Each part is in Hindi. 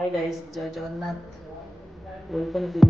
हाय गाइस, जय जगन्नाथ। वेलकम टू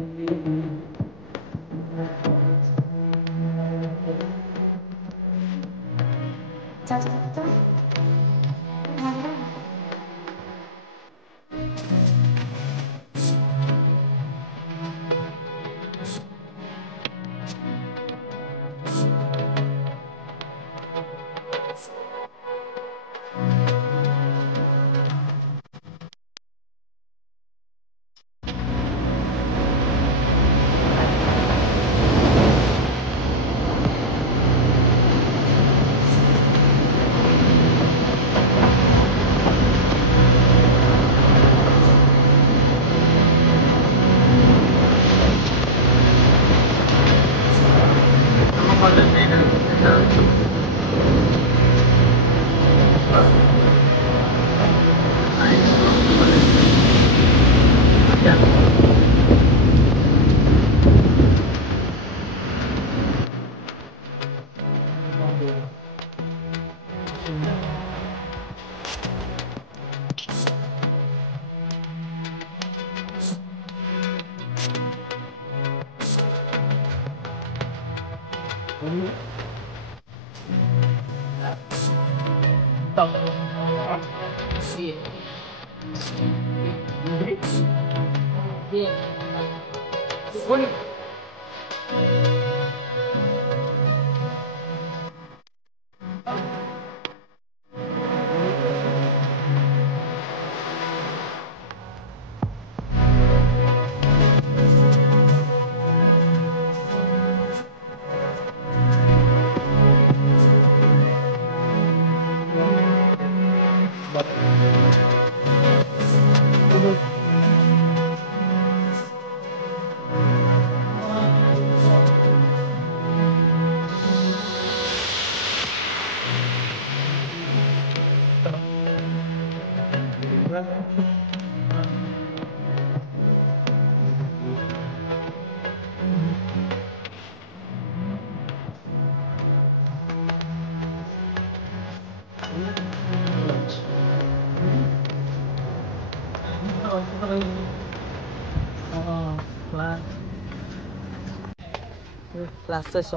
क्लास शेष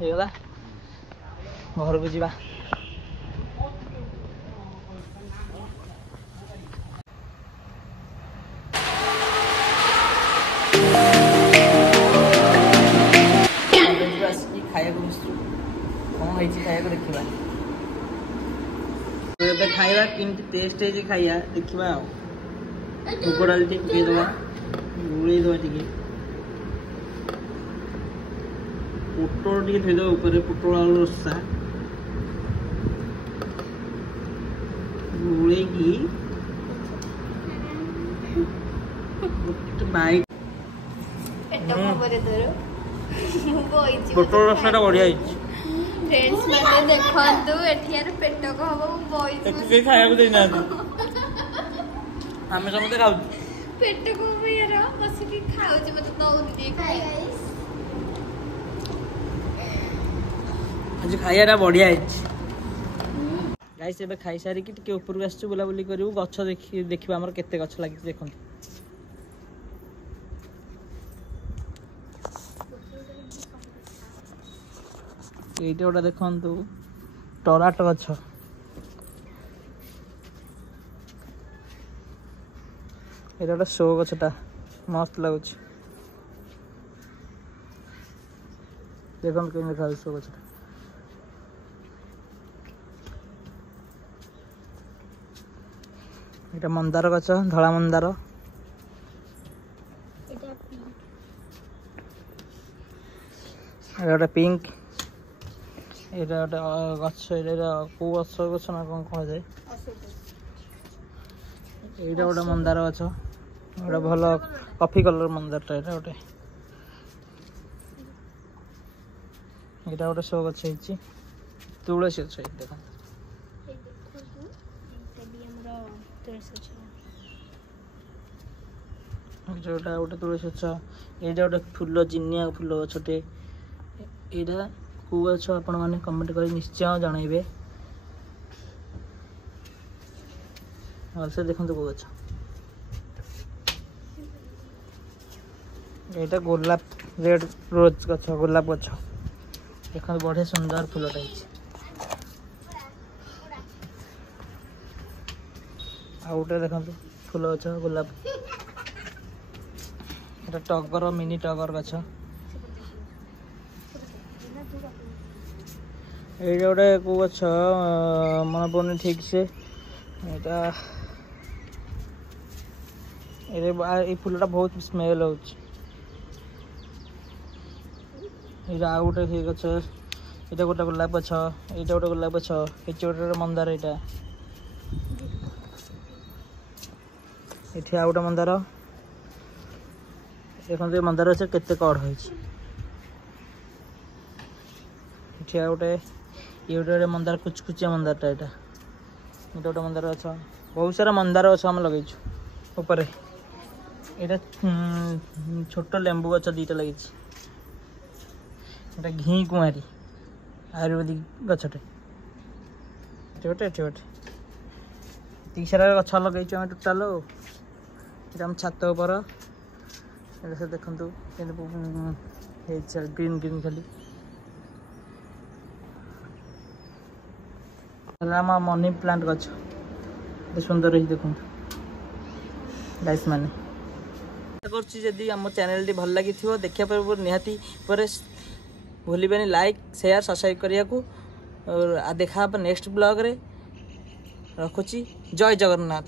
होगा घर को जीवा। खाଇବା କେମିତି ଟେଷ୍ଟ ହେଇଛି ଖାଇବା ଦେଖିବା। ଆଉ ମୁଗ ଡାଲି ଟିକେ ପକେଇଦବା, ଗୁଳେଇଦବା, ଟିକେ ପୋଟଳ ଟିକେ ଥୋଇଦବା ଉପରେ, ପୋଟଳ ଆଳୁ ରସା ଗୁଳେଇକି ଗୋଟେ ବାଇଟ୍। ପୋଟଳ ରସାଟା ବଢିଆ ହେଇଛି। फ्रेंड्स माने देखंतु एठियार पेट को हबो बॉयज के खाया देना हमें समझते खाऊ पेट को यार बस की खाऊ जे मत दौ दे खाई आज खाइयाटा बढ़िया है गाइस। एबे खाई सारी कि टिके ऊपर को आछू बुला बुली करिवु, गछ देखिबा हमर केते गछ लागि देखन। एइटा ओटा देखंतु टमाटो गछ, एटा ओटा शो गछटा मस्त लागुछ। देखन के देखा शो गछटा एटा मंदार गछ, धला मंदार। एटा पिंक, एटा गछ, एटा को गछ गछ ना कोन कह जाय। एटा ओटा मंदार गछ, एटा भलो कॉफी कलर मंदारटा। एटा ओटे एटा ओटे शो गछ ହେଇଛି, तुळसी गछ। देखो जोटा गोटे तुलसी गछ, एटा गोटे फूल जिनिया फूल गछटे। एटा को गछ आपण माने कमेंट कर निश्चय जणाइबे। भलसे देखंतु को गछ। ଏଇଟା ଗୋଲାପ ରେଡ୍ ରୋଜ୍ ଗଛ ଗୋଲାପ ଗଛ ଦେଖନ୍ତୁ ବଢ଼ିଆ ସୁନ୍ଦର ଫୁଲଟା ହେଇଛି। ଆଉ ଗୋଟେ ଦେଖନ୍ତୁ ଫୁଲ ଗଛ ଗୋଲାପ এটা টগর মিনি টগর গছ এইটা গোটে কো গছ মনে পড়ুনি ঠিক সে এটা এই ফুলটা বহুত স্মেল হচ্ছে এটা ଆଉ ଗୋଟେ ସେଇ ଗଛ এটা ଗୋଟେ ଗୋଲାପ ଗଛ এইটা ଗୋଟେ ଗୋଲାପ ଗଛ ଏଠି ଗୋଟେ ମନ୍ଦାର ଏଇଟା ଏଠି ଆଉ ଗୋଟେ ମନ୍ଦାର देखते मंदार गछ केते कड़ हो गोटे ये गोटे मंदार कुचकुचिया मंदारटा यहाँ ये गोटे मंदार गछ बहुत सारा मंदार गछ आम लगेचु ऊपर यहाँ छोट लेंबू गछ दीटा लगे घी कुआरी आयुर्वेदिक गछटे गोटे ती सारा गछ लगे टोटाल आम छात पर देखु ग्रीन ग्रीन खाली आम मनी प्लांट गछ सुंदर देखु गाइस माने जदि आम चैनल भल लगी देखा पर निहाती पर भूलिबेनी लाइक शेयर सब्सक्राइब करिया को और देखा नेक्स्ट ब्लॉग रे रखुची जय जगन्नाथ।